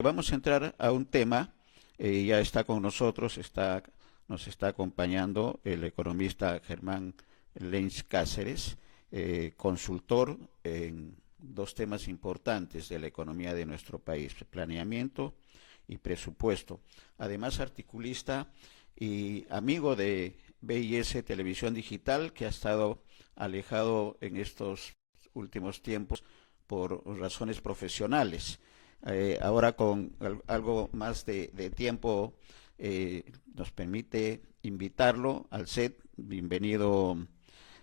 Vamos a entrar a un tema, ya está con nosotros, nos está acompañando el economista Germán Lenz Cáceres, consultor en dos temas importantes de la economía de nuestro país, planeamiento y presupuesto. Además, articulista y amigo de BIS Televisión Digital, que ha estado alejado en estos últimos tiempos por razones profesionales. Ahora con algo más de tiempo nos permite invitarlo al set. Bienvenido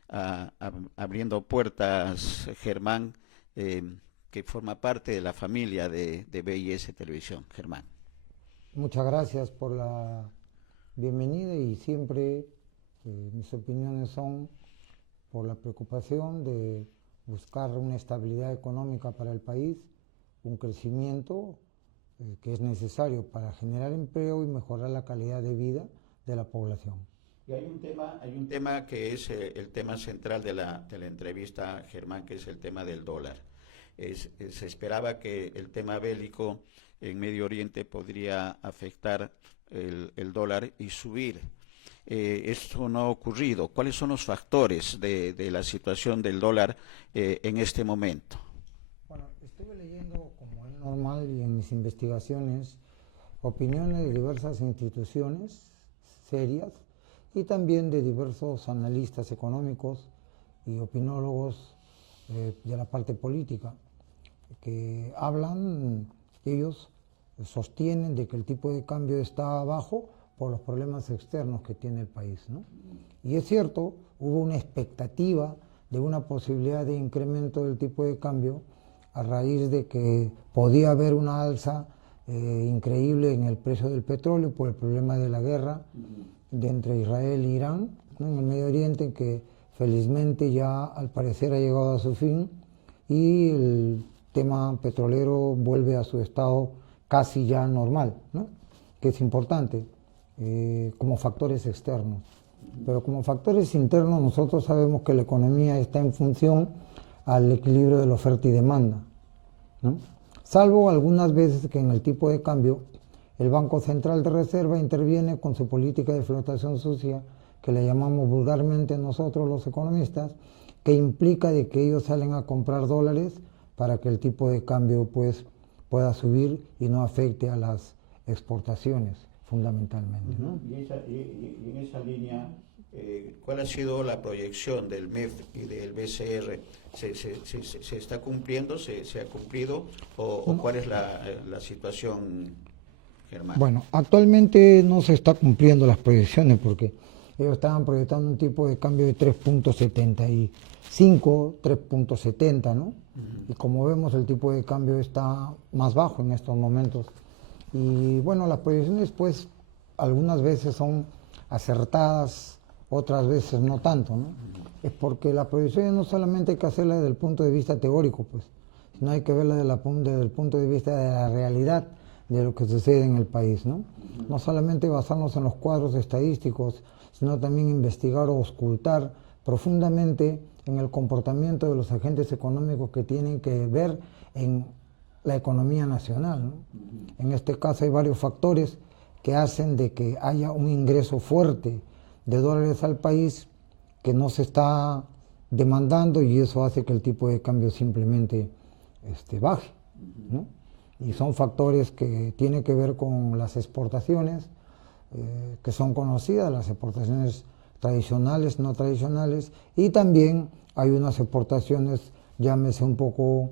a Abriendo Puertas, Germán, que forma parte de la familia de BIS Televisión. Germán. Muchas gracias por la bienvenida y siempre mis opiniones son por la preocupación de buscar una estabilidad económica para el país, un crecimiento que es necesario para generar empleo y mejorar la calidad de vida de la población. Y hay un tema que es el tema central de la entrevista, Germán, que es el tema del dólar. Se esperaba que el tema bélico en Medio Oriente podría afectar el dólar y subir. Esto no ha ocurrido. ¿Cuáles son los factores de la situación del dólar en este momento? Bueno, estuve leyendo, como es normal, y en mis investigaciones, opiniones de diversas instituciones serias y también de diversos analistas económicos y opinólogos de la parte política, que hablan, ellos sostienen de que el tipo de cambio está bajo por los problemas externos que tiene el país, ¿no? Y es cierto, hubo una expectativa de una posibilidad de incremento del tipo de cambio a raíz de que podía haber una alza increíble en el precio del petróleo por el problema de la guerra entre Israel e Irán, ¿no?, en el Medio Oriente, que felizmente ya al parecer ha llegado a su fin y el tema petrolero vuelve a su estado casi ya normal, ¿no?, que es importante como factores externos. Pero como factores internos nosotros sabemos que la economía está en función al equilibrio de la oferta y demanda, ¿no? Salvo algunas veces que en el tipo de cambio el Banco Central de Reserva interviene con su política de flotación sucia, que le llamamos vulgarmente nosotros los economistas, que implica de que ellos salen a comprar dólares para que el tipo de cambio pues pueda subir y no afecte a las exportaciones fundamentalmente, ¿no? Y en esa línea, ¿cuál ha sido la proyección del MEF y del BCR? ¿Se está cumpliendo? ¿Se ha cumplido? ¿O cuál es la situación, Germán? Bueno, actualmente no se está cumpliendo las proyecciones porque ellos estaban proyectando un tipo de cambio de 3.75, 3.70, ¿no? Y como vemos el tipo de cambio está más bajo en estos momentos. Y bueno, las proyecciones pues algunas veces son acertadas, otras veces no tanto, ¿no? Es porque las proyecciones no solamente hay que hacerlas desde el punto de vista teórico, pues, sino hay que verlas desde el punto de vista de la realidad de lo que sucede en el país, ¿no? No solamente basarnos en los cuadros estadísticos, sino también investigar o auscultar profundamente en el comportamiento de los agentes económicos que tienen que ver en la economía nacional, ¿no? En este caso hay varios factores que hacen de que haya un ingreso fuerte de dólares al país que no se está demandando y eso hace que el tipo de cambio simplemente baje, ¿no? Y son factores que tienen que ver con las exportaciones, que son conocidas, las exportaciones tradicionales, no tradicionales, y también hay unas exportaciones, llámese un poco,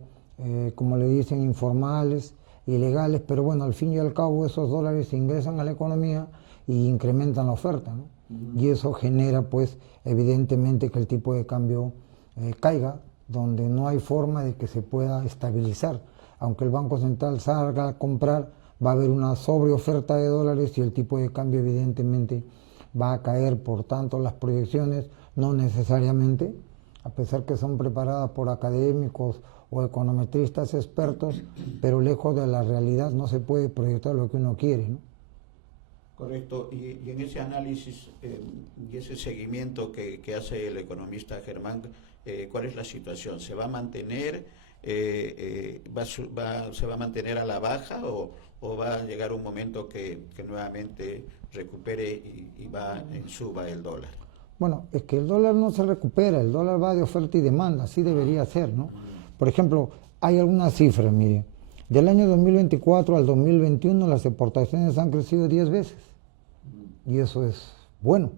como le dicen, informales, ilegales, pero bueno, al fin y al cabo esos dólares ingresan a la economía y incrementan la oferta, ¿no? Y eso genera pues evidentemente que el tipo de cambio caiga, donde no hay forma de que se pueda estabilizar. Aunque el Banco Central salga a comprar, va a haber una sobreoferta de dólares y el tipo de cambio evidentemente va a caer. Por tanto, las proyecciones no necesariamente, a pesar que son preparadas por académicos o econometristas expertos, pero lejos de la realidad no se puede proyectar lo que uno quiere, ¿no? Correcto. Y en ese análisis y ese seguimiento que hace el economista Germán, ¿cuál es la situación? ¿Se va a mantener? ¿Se va a mantener a la baja o o va a llegar un momento que nuevamente recupere y va en suba el dólar? Bueno, es que el dólar no se recupera, el dólar va de oferta y demanda, así debería ser, ¿no? Por ejemplo, hay algunas cifras, mire, del año 2024 al 2021 las exportaciones han crecido 10 veces, y eso es bueno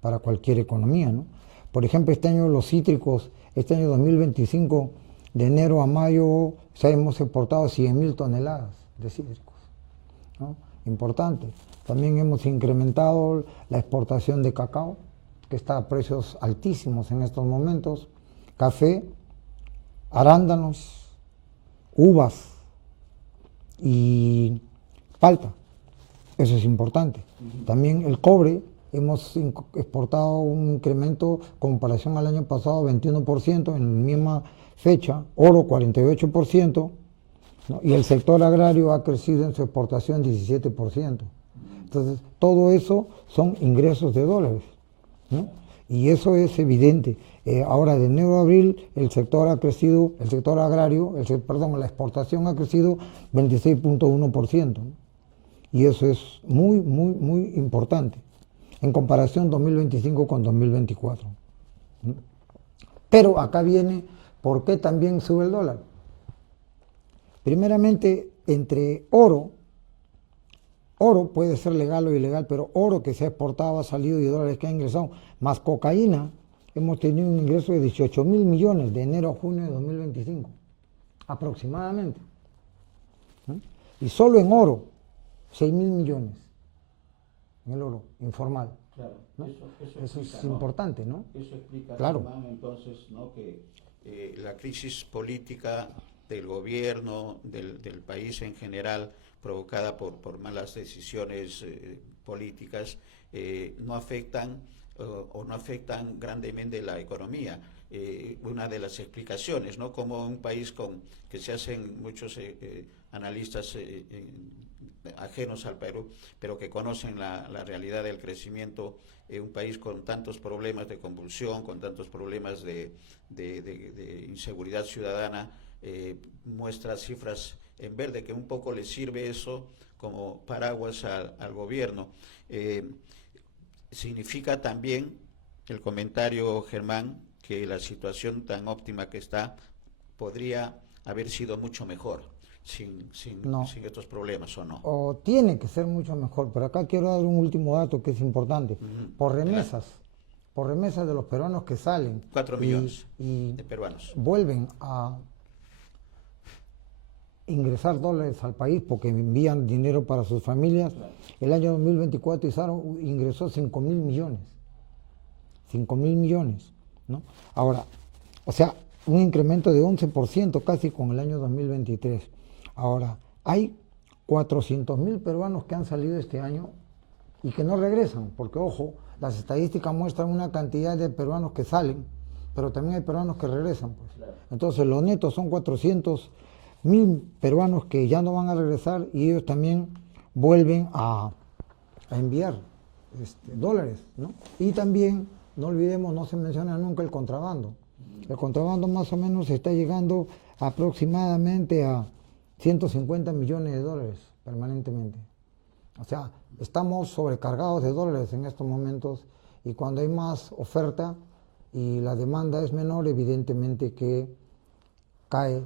para cualquier economía, ¿no? Por ejemplo, este año los cítricos, este año 2025, de enero a mayo, o sea, hemos exportado 100.000 toneladas de cítricos, ¿no? Importante. También hemos incrementado la exportación de cacao, que está a precios altísimos en estos momentos, café, arándanos, uvas y palta. Eso es importante. También el cobre, hemos exportado un incremento, comparación al año pasado, 21%, en la misma fecha, oro 48%, ¿no? Y el sector agrario ha crecido en su exportación 17%. Entonces, todo eso son ingresos de dólares, ¿no? Y eso es evidente. Ahora, de enero a abril, el sector ha crecido, el sector agrario, la exportación ha crecido 26.1%, ¿no? Y eso es muy, muy, muy importante en comparación 2025 con 2024. ¿No? Pero acá viene, ¿por qué también sube el dólar? Primeramente, entre oro puede ser legal o ilegal, pero oro que se ha exportado, ha salido, y dólares que ha ingresado, más cocaína, hemos tenido un ingreso de 18.000 millones de enero a junio de 2025, aproximadamente. ¿No? Y solo en oro, 6.000 millones, en el oro informal. Claro, ¿no? Eso Eso explica, es ¿no? importante, ¿no? Eso explica, Claro. Germán, entonces, ¿no?, que la crisis política del gobierno, del país en general, provocada por malas decisiones políticas, no afectan o no afectan grandemente la economía. Una de las explicaciones, ¿no?, como un país que se hacen muchos analistas ajenos al Perú, pero que conocen la realidad del crecimiento, un país con tantos problemas de convulsión, con tantos problemas de inseguridad ciudadana, muestra cifras en verde, que un poco le sirve eso como paraguas al gobierno. Significa también el comentario, Germán, que la situación tan óptima que está podría haber sido mucho mejor sin estos problemas, ¿o no? O tiene que ser mucho mejor, pero acá quiero dar un último dato que es importante. Por remesas de los peruanos que salen. 4 millones de peruanos vuelven a ingresar dólares al país porque envían dinero para sus familias. Claro. El año 2024 ingresó 5.000 millones. 5.000 millones, ¿no? Ahora, o sea, un incremento de 11% casi con el año 2023. Ahora, hay 400.000 peruanos que han salido este año y que no regresan, porque ojo, las estadísticas muestran una cantidad de peruanos que salen, pero también hay peruanos que regresan, pues. Claro. Entonces, los netos son 400.000 peruanos que ya no van a regresar y ellos también vuelven a enviar dólares, ¿no? Y también, no olvidemos, no se menciona nunca el contrabando. El contrabando más o menos está llegando aproximadamente a 150 millones de dólares permanentemente. O sea, estamos sobrecargados de dólares en estos momentos, y cuando hay más oferta y la demanda es menor, evidentemente que cae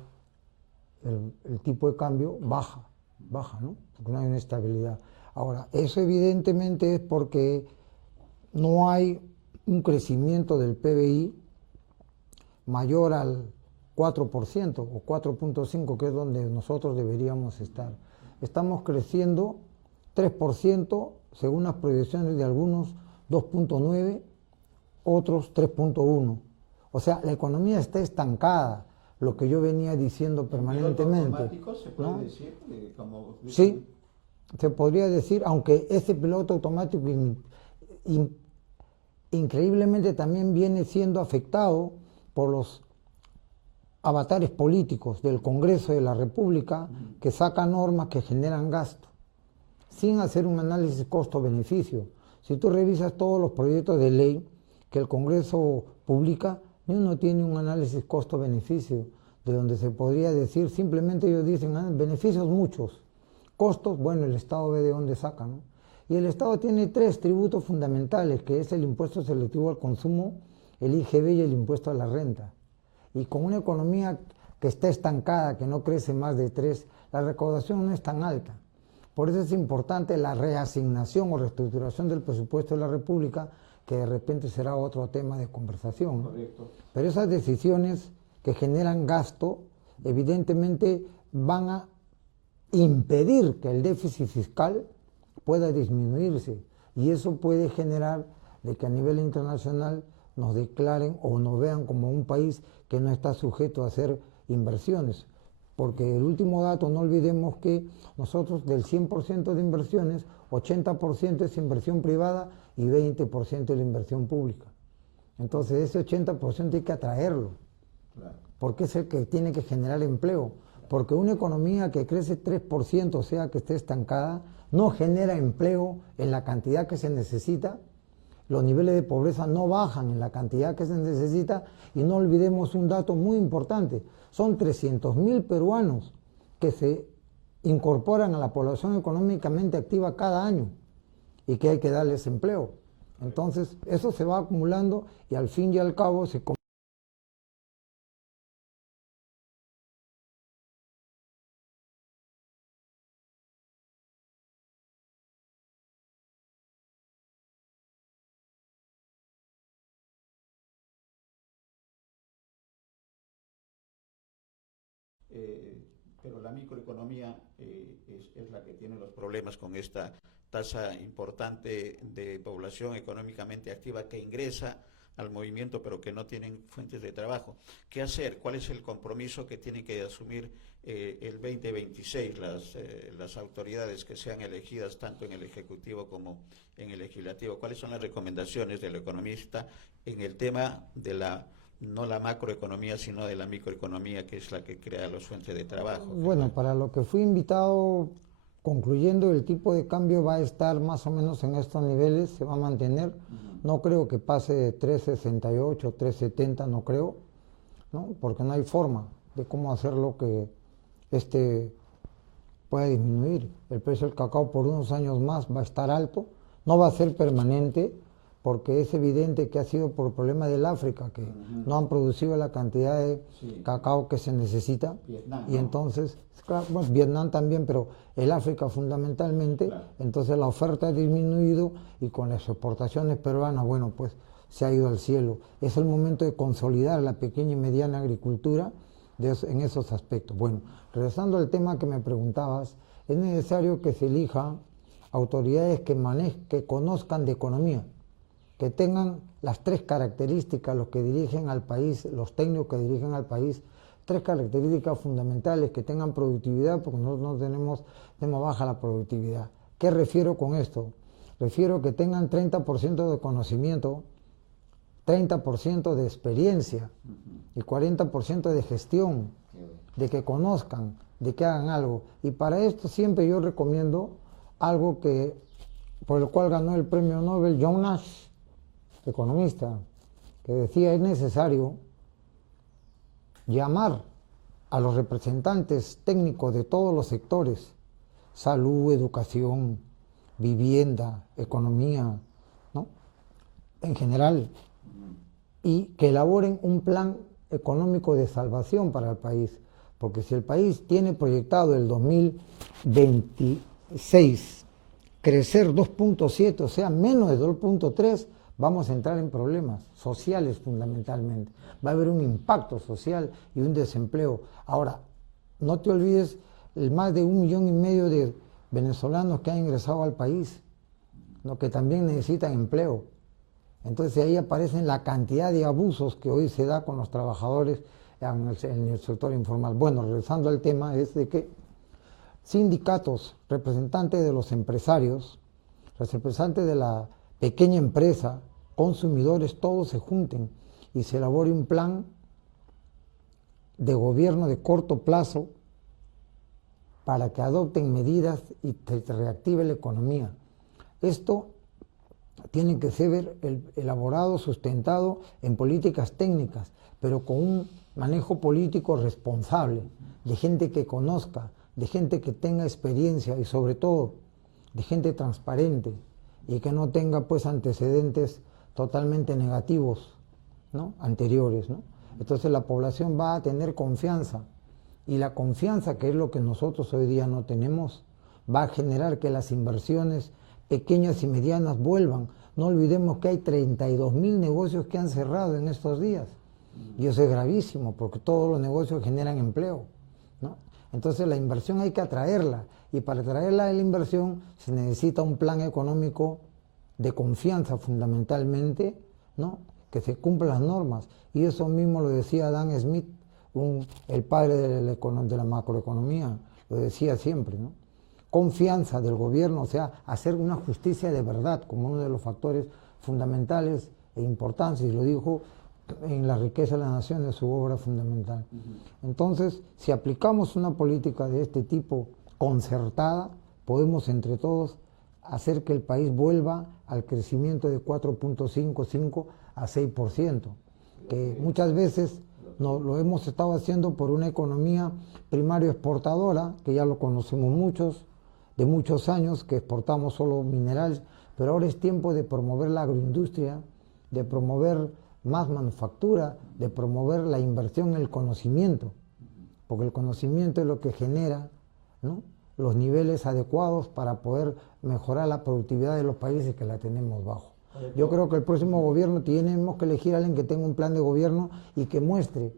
el tipo de cambio, baja, ¿no? Porque no hay una estabilidad. Ahora, eso evidentemente es porque no hay un crecimiento del PBI mayor al 4% o 4.5%, que es donde nosotros deberíamos estar. Estamos creciendo 3%, según las proyecciones de algunos 2.9%, otros 3.1%. O sea, la economía está estancada, lo que yo venía diciendo permanentemente. ¿El piloto automático se puede, ¿no?, decir? Sí, se podría decir, aunque ese piloto automático increíblemente también viene siendo afectado por los avatares políticos del Congreso de la República, que sacan normas que generan gasto, sin hacer un análisis costo-beneficio. Si tú revisas todos los proyectos de ley que el Congreso publica, no tiene un análisis costo-beneficio, de donde se podría decir, simplemente ellos dicen, beneficios muchos, costos, bueno, el Estado ve de dónde saca, ¿no? Y el Estado tiene 3 tributos fundamentales, que es el impuesto selectivo al consumo, el IGB y el impuesto a la renta. Y con una economía que está estancada, que no crece más de 3, la recaudación no es tan alta. Por eso es importante la reasignación o reestructuración del presupuesto de la República, que de repente será otro tema de conversación. Correcto. Pero esas decisiones que generan gasto, evidentemente van a impedir que el déficit fiscal pueda disminuirse, y eso puede generar de que a nivel internacional nos declaren o nos vean como un país que no está sujeto a hacer inversiones. Porque el último dato, no olvidemos que nosotros del 100% de inversiones, 80% es inversión privada y 20% es la inversión pública. Entonces ese 80% hay que atraerlo, porque es el que tiene que generar empleo. Porque una economía que crece 3%, o sea que esté estancada, no genera empleo en la cantidad que se necesita, los niveles de pobreza no bajan en la cantidad que se necesita, y no olvidemos un dato muy importante, son 300.000 peruanos que se incorporan a la población económicamente activa cada año y que hay que darles empleo. Entonces eso se va acumulando y al fin y al cabo se pero la microeconomía es la que tiene los problemas con esta tasa importante de población económicamente activa que ingresa al movimiento pero que no tienen fuentes de trabajo. ¿Qué hacer? ¿Cuál es el compromiso que tienen que asumir el 2026 las autoridades que sean elegidas tanto en el Ejecutivo como en el Legislativo? ¿Cuáles son las recomendaciones del economista en el tema de no la macroeconomía, sino de la microeconomía, que es la que crea las fuentes de trabajo? Bueno, para lo que fui invitado, concluyendo, el tipo de cambio va a estar más o menos en estos niveles, se va a mantener. No creo que pase de 3.68, 3.70, no creo, ¿no? Porque no hay forma de cómo hacerlo que pueda disminuir. El precio del cacao por unos años más va a estar alto, no va a ser permanente, porque es evidente que ha sido por el problema del África, que no han producido la cantidad de cacao que se necesita. Vietnam, y ¿no? Entonces, claro, bueno, Vietnam también, pero el África fundamentalmente, claro. Entonces la oferta ha disminuido y con las exportaciones peruanas, bueno, pues se ha ido al cielo. Es el momento de consolidar la pequeña y mediana agricultura en esos aspectos. Bueno, regresando al tema que me preguntabas, es necesario que se elijan autoridades que conozcan de economía, que tengan las 3 características, los que dirigen al país, los técnicos que dirigen al país, 3 características fundamentales: que tengan productividad, porque nosotros no tenemos baja la productividad. ¿Qué refiero con esto? Refiero que tengan 30% de conocimiento, 30% de experiencia y 40% de gestión, de que conozcan, de que hagan algo. Y para esto siempre yo recomiendo algo por el cual ganó el premio Nobel John Nash, economista, que decía: es necesario llamar a los representantes técnicos de todos los sectores, salud, educación, vivienda, economía, ¿no?, en general, y que elaboren un plan económico de salvación para el país, porque si el país tiene proyectado el 2026 crecer 2.7, o sea, menos de 2.3, vamos a entrar en problemas sociales fundamentalmente. Va a haber un impacto social y un desempleo. Ahora, no te olvides el más de 1,5 millones de venezolanos que han ingresado al país, ¿no?, que también necesitan empleo. Entonces ahí aparecen la cantidad de abusos que hoy se da con los trabajadores en el sector informal. Bueno, regresando al tema, es de que sindicatos, representantes de los empresarios, representantes de la pequeña empresa, consumidores, todos se junten y se elabore un plan de gobierno de corto plazo para que adopten medidas y se reactive la economía. Esto tiene que ser elaborado, sustentado en políticas técnicas, pero con un manejo político responsable, de gente que conozca, de gente que tenga experiencia y sobre todo de gente transparente y que no tenga pues antecedentes totalmente negativos, ¿no? Anteriores, ¿no? Entonces la población va a tener confianza y la confianza, que es lo que nosotros hoy día no tenemos, va a generar que las inversiones pequeñas y medianas vuelvan. No olvidemos que hay 32.000 negocios que han cerrado en estos días y eso es gravísimo porque todos los negocios generan empleo, ¿no? Entonces la inversión hay que atraerla y para atraerla a la inversión se necesita un plan económico de confianza fundamentalmente, ¿no? Que se cumplan las normas y eso mismo lo decía Adam Smith, el padre de la macroeconomía, lo decía siempre, ¿no? Confianza del gobierno, o sea, hacer una justicia de verdad como uno de los factores fundamentales e importantes, y lo dijo en La riqueza de la nación, de su obra fundamental. Entonces, si aplicamos una política de este tipo concertada, podemos entre todos hacer que el país vuelva al crecimiento de 4.55 a 6%, que muchas veces no, lo hemos estado haciendo por una economía primario exportadora, que ya lo conocemos muchos, de muchos años, que exportamos solo minerales, pero ahora es tiempo de promover la agroindustria, de promover más manufactura, de promover la inversión en el conocimiento, porque el conocimiento es lo que genera, ¿no?, los niveles adecuados para poder mejorar la productividad de los países que la tenemos bajo. Yo creo que el próximo gobierno tenemos que elegir a alguien que tenga un plan de gobierno y que muestre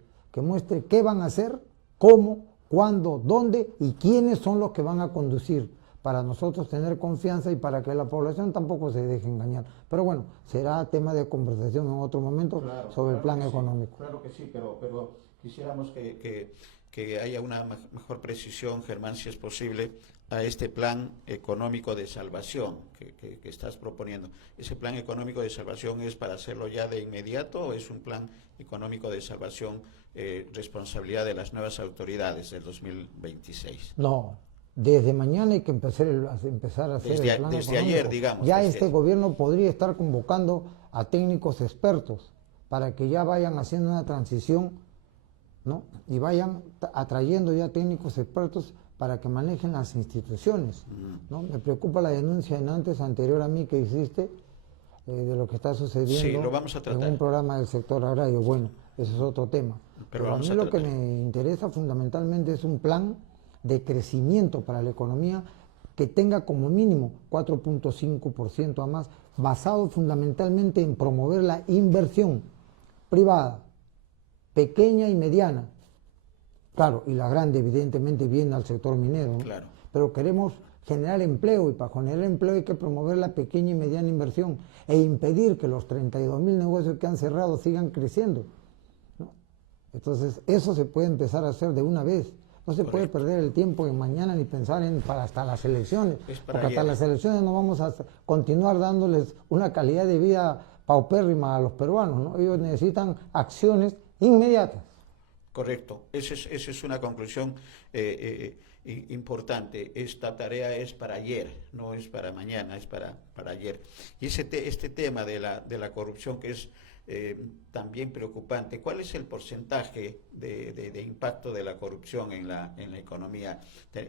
qué van a hacer, cómo, cuándo, dónde y quiénes son los que van a conducir, para nosotros tener confianza y para que la población tampoco se deje engañar. Pero bueno, será tema de conversación en otro momento, claro, sobre el plan económico. Sí, claro que sí, pero quisiéramos que haya una mejor precisión, Germán, si es posible, a este plan económico de salvación que estás proponiendo. ¿Ese plan económico de salvación es para hacerlo ya de inmediato o es un plan económico de salvación responsabilidad de las nuevas autoridades del 2026? No, desde mañana hay que empezar a hacer el plan desde económico. Ayer, digamos. Ya este gobierno podría estar convocando a técnicos expertos para que ya vayan haciendo una transición, ¿no?, y vayan atrayendo ya técnicos expertos para que manejen las instituciones, ¿no? Me preocupa la denuncia anterior a mí que hiciste de lo que está sucediendo, sí, lo vamos a tratar, en un programa del sector agrario. Bueno, ese es otro tema. Pero a mí lo que me interesa fundamentalmente es un plan de crecimiento para la economía que tenga como mínimo 4.5% a más, basado fundamentalmente en promover la inversión privada, pequeña y mediana. Claro, y la grande evidentemente viene al sector minero, ¿no? Claro. Pero queremos generar empleo y para generar empleo hay que promover la pequeña y mediana inversión e impedir que los 32.000 negocios que han cerrado sigan creciendo, ¿no? Entonces eso se puede empezar a hacer de una vez. No se puede perder el tiempo en mañana ni pensar en para hasta las elecciones, porque hasta las elecciones no vamos a continuar dándoles una calidad de vida paupérrima a los peruanos, ¿no? Ellos necesitan acciones inmediatas. Correcto, esa es una conclusión importante. Esta tarea es para ayer, no es para mañana, es para ayer. Y este tema de la corrupción que es también preocupante. ¿Cuál es el porcentaje de impacto de la corrupción en la economía?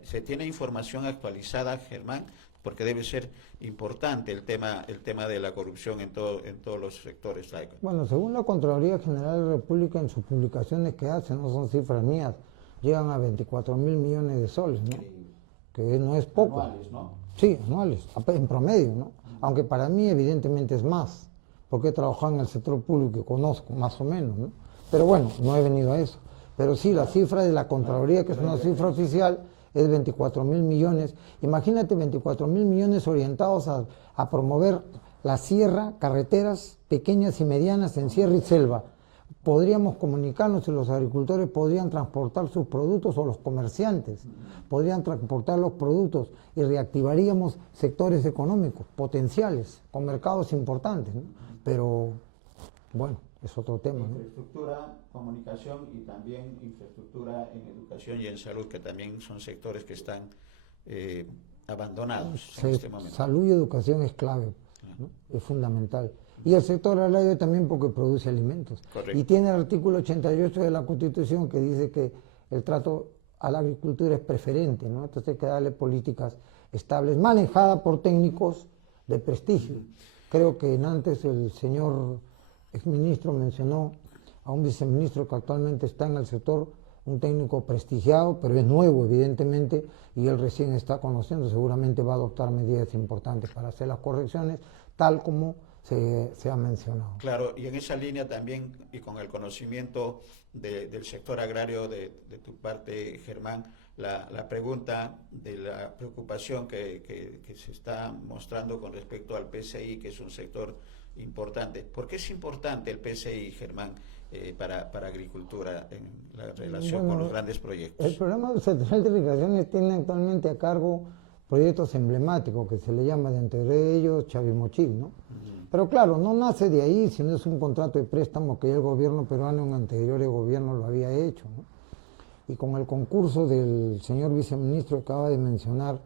¿Se tiene información actualizada, Germán? Porque debe ser importante el tema de la corrupción en todos los sectores. Bueno, según la Contraloría General de la República, en sus publicaciones que hacen, no son cifras mías, llegan a 24.000 millones de soles, ¿no? Que no es poco. Anuales, ¿no? Sí, anuales, en promedio, ¿no? Aunque para mí evidentemente es más, porque he trabajado en el sector público y conozco más o menos, ¿no? Pero bueno, no he venido a eso. Pero sí, la cifra de la Contraloría, que es una cifra oficial, es 24.000 millones. Imagínate 24.000 millones orientados a promover la sierra, carreteras pequeñas y medianas en sierra y selva. Podríamos comunicarnos y los agricultores podrían transportar sus productos, o los comerciantes podrían transportar los productos, y reactivaríamos sectores económicos potenciales con mercados importantes, ¿no? Pero bueno, es otro tema, ¿no? Infraestructura, comunicación y también infraestructura en educación y en salud, que también son sectores que están abandonados en este momento. Salud y educación es clave, ¿no? Es fundamental. Y el sector agrario también, porque produce alimentos. Correcto. Y tiene el artículo 88 de la Constitución que dice que el trato a la agricultura es preferente, ¿no? Entonces hay que darle políticas estables, manejadas por técnicos de prestigio. Creo que antes el señor exministro mencionó a un viceministro que actualmente está en el sector, un técnico prestigiado, pero es nuevo evidentemente, y él recién está conociendo, seguramente va a adoptar medidas importantes para hacer las correcciones, tal como se ha mencionado. Claro, y en esa línea también, y con el conocimiento del sector agrario de tu parte, Germán, la pregunta de la preocupación que se está mostrando con respecto al PCI, que es un sector importante. ¿Por qué es importante el PCI, Germán, para agricultura en la relación con los grandes proyectos? El programa sectorial de irrigaciones tiene actualmente a cargo proyectos emblemáticos que se le llama, de entre ellos Chavimochil, ¿no? Pero claro, no nace de ahí, sino es un contrato de préstamo que ya el gobierno peruano en anteriores gobiernos lo había hecho, ¿no? Y con el concurso del señor viceministro que acaba de mencionar,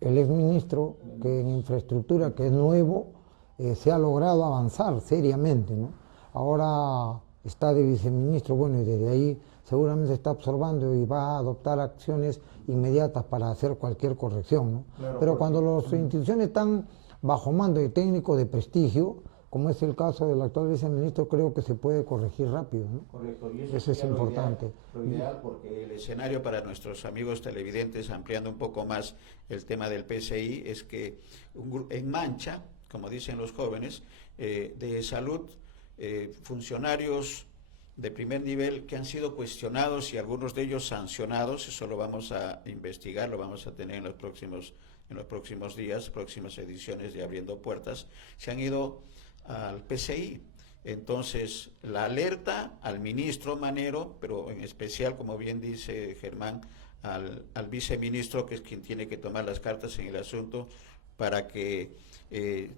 el exministro, que en infraestructura, que es nuevo, se ha logrado avanzar seriamente, ¿no? Ahora está de viceministro, bueno, y desde ahí seguramente está observando y va a adoptar acciones inmediatas para hacer cualquier corrección, ¿no? Claro, pero cuando las instituciones están bajo mando de técnicos de prestigio, como es el caso del actual viceministro, creo que se puede corregir rápido, ¿no? Correcto, y eso es importante. Lo ideal, porque el escenario para nuestros amigos televidentes, ampliando un poco más el tema del PCI, es que en mancha, como dicen los jóvenes, de salud, funcionarios de primer nivel que han sido cuestionados y algunos de ellos sancionados, eso lo vamos a investigar, lo vamos a tener en los próximos días, próximas ediciones de Abriendo Puertas, se han ido al PCI. Entonces, la alerta al ministro Manero, pero en especial, como bien dice Germán, al viceministro, que es quien tiene que tomar las cartas en el asunto, para que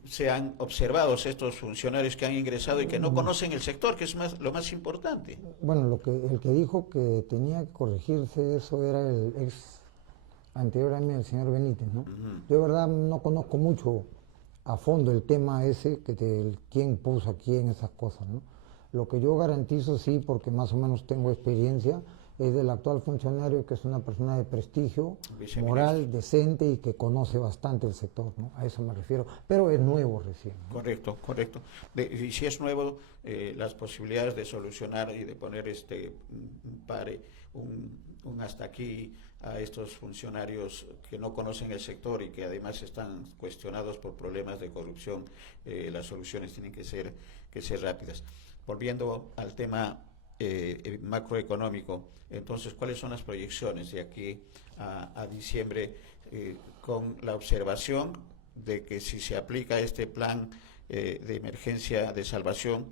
sean observados estos funcionarios que han ingresado y que no conocen el sector, que es lo más importante. Bueno, el que dijo que tenía que corregirse eso era el ex anterior a mí, el señor Benítez, ¿no? Yo de verdad no conozco mucho a fondo el tema ese, quién puso a quién, esas cosas, ¿no? Lo que yo garantizo, sí, porque más o menos tengo experiencia, es del actual funcionario, que es una persona de prestigio, moral, decente y que conoce bastante el sector, ¿no? A eso me refiero, pero es nuevo recién, ¿no? Correcto, correcto. Y si es nuevo, las posibilidades de solucionar y de poner un hasta aquí a estos funcionarios que no conocen el sector y que además están cuestionados por problemas de corrupción, las soluciones tienen que ser rápidas. Volviendo al tema macroeconómico, entonces, ¿cuáles son las proyecciones de aquí a diciembre, con la observación de que si se aplica este plan de emergencia de salvación,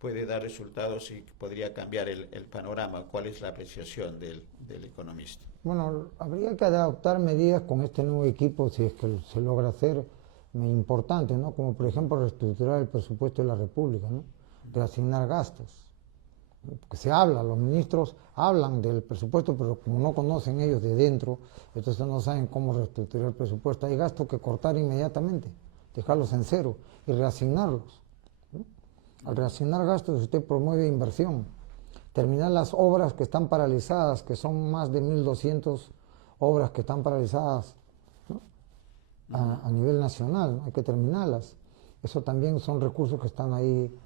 puede dar resultados y podría cambiar el panorama? ¿Cuál es la apreciación del economista? Bueno, habría que adoptar medidas con este nuevo equipo, si es que se logra hacer, importantes, ¿no? Como por ejemplo reestructurar el presupuesto de la República, ¿no? Reasignar gastos. Porque se habla, los ministros hablan del presupuesto, pero como no conocen ellos de dentro, entonces no saben cómo reestructurar el presupuesto. Hay gastos que cortar inmediatamente, dejarlos en cero y reasignarlos, ¿no? Al reasignar gastos usted promueve inversión, terminar las obras que están paralizadas, que son más de 1.200 obras que están paralizadas, ¿no? A nivel nacional, ¿no? Hay que terminarlas. Eso también son recursos que están ahí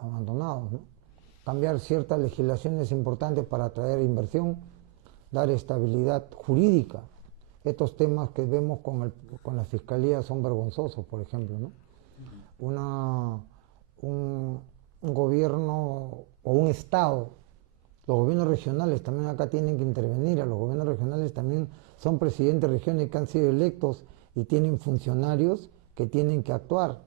abandonados, ¿no? Cambiar ciertas legislaciones importantes para atraer inversión, dar estabilidad jurídica. Estos temas que vemos con la Fiscalía son vergonzosos, por ejemplo, ¿no? Un gobierno o un Estado, los gobiernos regionales también acá tienen que intervenir. A los gobiernos regionales también son presidentes de regiones que han sido electos y tienen funcionarios que tienen que actuar.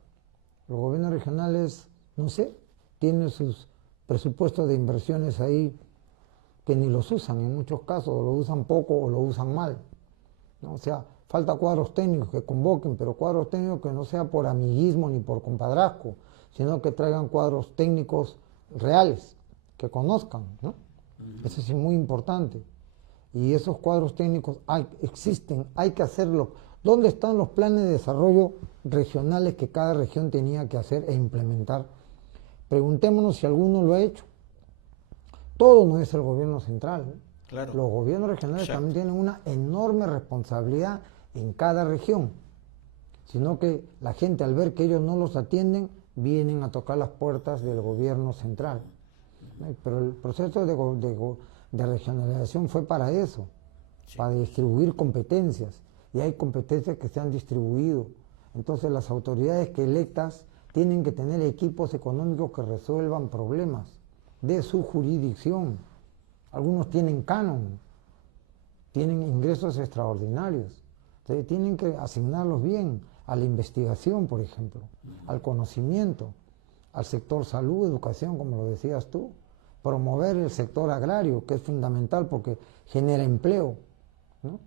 Los gobiernos regionales, no sé, tienen sus presupuestos de inversiones ahí que ni los usan en muchos casos, o lo usan poco o lo usan mal, ¿no? O sea, falta cuadros técnicos que convoquen, pero cuadros técnicos que no sea por amiguismo ni por compadrazgo, sino que traigan cuadros técnicos reales, que conozcan, ¿no? Eso es muy importante. Y esos cuadros técnicos existen, hay que hacerlo. ¿Dónde están los planes de desarrollo regionales que cada región tenía que hacer e implementar? Preguntémonos si alguno lo ha hecho. Todo no es el gobierno central, ¿eh? Claro. Los gobiernos regionales Exacto. también tienen una enorme responsabilidad en cada región, sino que la gente al ver que ellos no los atienden, vienen a tocar las puertas del gobierno central. Pero el proceso de regionalización fue para eso, Sí. para distribuir competencias, y hay competencias que se han distribuido. Entonces las autoridades que electas tienen que tener equipos económicos que resuelvan problemas de su jurisdicción. Algunos tienen canon, tienen ingresos extraordinarios. Entonces tienen que asignarlos bien a la investigación, por ejemplo, al conocimiento, al sector salud, educación, como lo decías tú, promover el sector agrario, que es fundamental porque genera empleo, ¿no?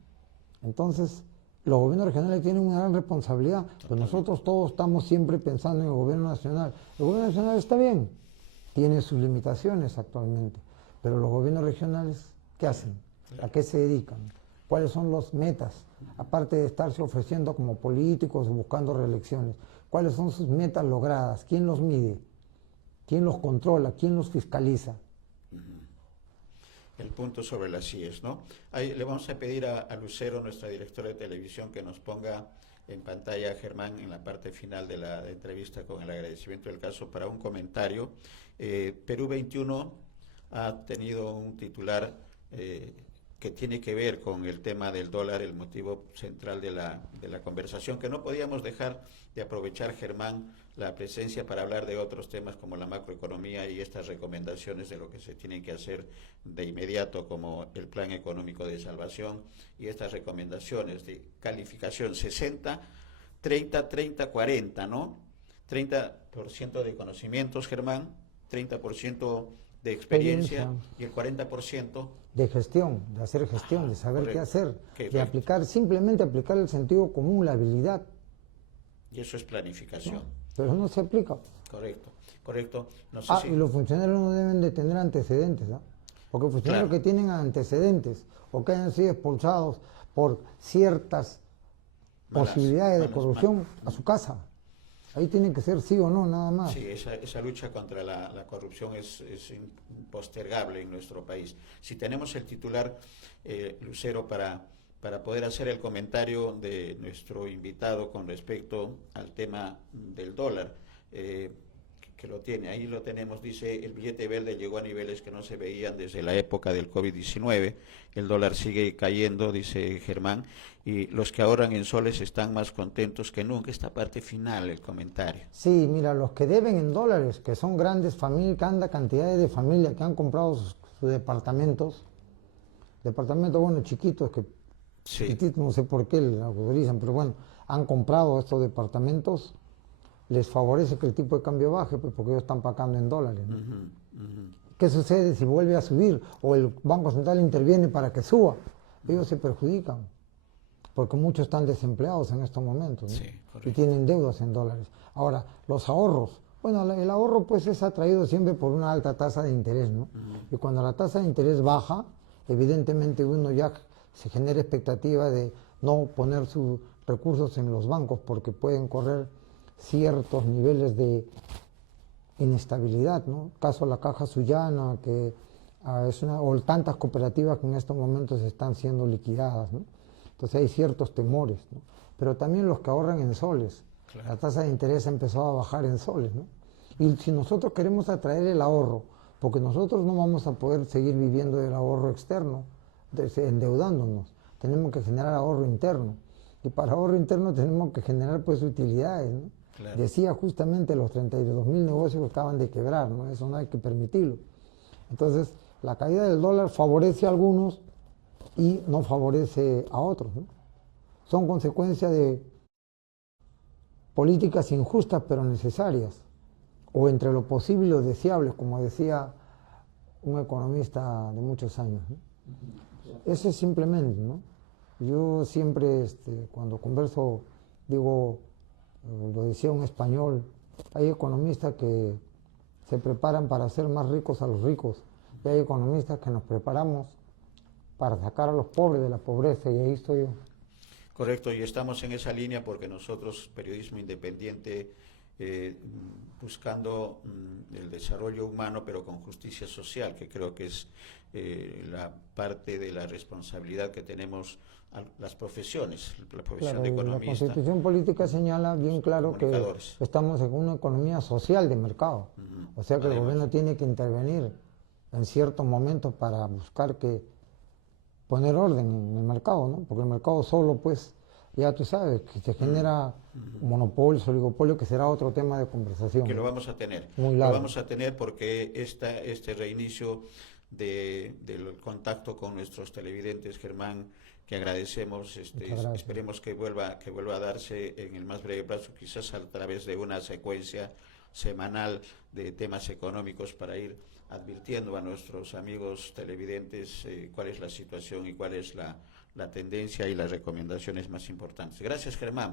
Entonces, los gobiernos regionales tienen una gran responsabilidad, pero nosotros todos estamos siempre pensando en el gobierno nacional. El gobierno nacional está bien, tiene sus limitaciones actualmente, pero los gobiernos regionales, ¿qué hacen? ¿A qué se dedican? ¿Cuáles son las metas? Aparte de estarse ofreciendo como políticos buscando reelecciones, ¿cuáles son sus metas logradas? ¿Quién los mide? ¿Quién los controla? ¿Quién los fiscaliza? El punto sobre las CIES, ¿no? Ahí le vamos a pedir a Lucero, nuestra directora de televisión, que nos ponga en pantalla a Germán en la parte final de la entrevista con el agradecimiento del caso para un comentario. Perú 21 ha tenido un titular que tiene que ver con el tema del dólar, el motivo central de la conversación, que no podíamos dejar de aprovechar, Germán, la presencia para hablar de otros temas como la macroeconomía y estas recomendaciones de lo que se tiene que hacer de inmediato, como el plan económico de salvación y estas recomendaciones de calificación 60, 30, 30, 40, ¿no? 30% de conocimientos, Germán, 30% de experiencia y el 40% de gestión, de hacer gestión, de saber correcto. qué hacer, ¿Qué? de aplicar, simplemente aplicar el sentido común, la habilidad. Y eso es planificación. ¿No? Pero no se aplica. Correcto, correcto. No sé si... Y los funcionarios no deben de tener antecedentes, ¿no? Porque funcionarios Claro. que tienen antecedentes o que hayan sido expulsados por ciertas posibilidades de corrupción a su casa. Ahí tiene que ser sí o no, nada más. Sí, esa lucha contra la corrupción es impostergable en nuestro país. Si tenemos el titular, Lucero, para poder hacer el comentario de nuestro invitado con respecto al tema del dólar, que lo tiene, ahí lo tenemos, dice, el billete verde llegó a niveles que no se veían desde la época del COVID-19, el dólar sigue cayendo, dice Germán, y los que ahorran en soles están más contentos que nunca. Esta parte final, el comentario. Sí, mira, los que deben en dólares, que son grandes familias, cantidades de familias que han comprado sus departamentos, bueno, chiquitos, que Sí. chiquititos, no sé por qué lo autorizan, pero bueno, han comprado estos departamentos, les favorece que el tipo de cambio baje, pues porque ellos están pagando en dólares, ¿no? ¿Qué sucede si vuelve a subir o el Banco Central interviene para que suba? Ellos se perjudican, porque muchos están desempleados en estos momentos, ¿no? Sí, Y tienen deudas en dólares. Ahora, los ahorros, bueno, el ahorro pues es atraído siempre por una alta tasa de interés, ¿no? Y cuando la tasa de interés baja, evidentemente uno ya se genera expectativa de no poner sus recursos en los bancos porque pueden correr ciertos niveles de inestabilidad, ¿no? Caso la Caja Sullana, que o tantas cooperativas que en estos momentos están siendo liquidadas, ¿no? Entonces hay ciertos temores, ¿no? Pero también los que ahorran en soles. Claro. La tasa de interés ha empezado a bajar en soles, ¿no? Y si nosotros queremos atraer el ahorro, porque nosotros no vamos a poder seguir viviendo del ahorro externo, endeudándonos, tenemos que generar ahorro interno. Y para ahorro interno tenemos que generar pues utilidades, ¿no? Claro. Decía justamente los 32.000 negocios que acaban de quebrar, ¿no? Eso no hay que permitirlo. Entonces, la caída del dólar favorece a algunos y no favorece a otros, ¿no? Son consecuencia de políticas injustas pero necesarias, o entre lo posible y lo deseable, como decía un economista de muchos años, ¿no? Eso es simplemente, ¿no? Yo siempre, cuando converso, digo, lo decía un español, hay economistas que se preparan para hacer más ricos a los ricos, y hay economistas que nos preparamos para sacar a los pobres de la pobreza, y ahí estoy yo. Correcto, y estamos en esa línea porque nosotros, Periodismo Independiente, buscando el desarrollo humano, pero con justicia social, que creo que es la parte de la responsabilidad que tenemos las profesiones, la profesión Claro, de la economista. Constitución Política señala bien claro que estamos en una economía social de mercado, o sea que el gobierno tiene que intervenir en ciertos momentos para buscar poner orden en el mercado, ¿no? Porque el mercado solo, pues, ya tú sabes, que se genera monopolios, oligopolio, que será otro tema de conversación. Que lo vamos a tener. Muy largo. Lo vamos a tener porque este reinicio del contacto con nuestros televidentes, Germán, que agradecemos, esperemos que vuelva a darse en el más breve plazo, quizás a través de una secuencia semanal de temas económicos para ir advirtiendo a nuestros amigos televidentes cuál es la situación y cuál es la tendencia y las recomendaciones más importantes. Gracias, Germán.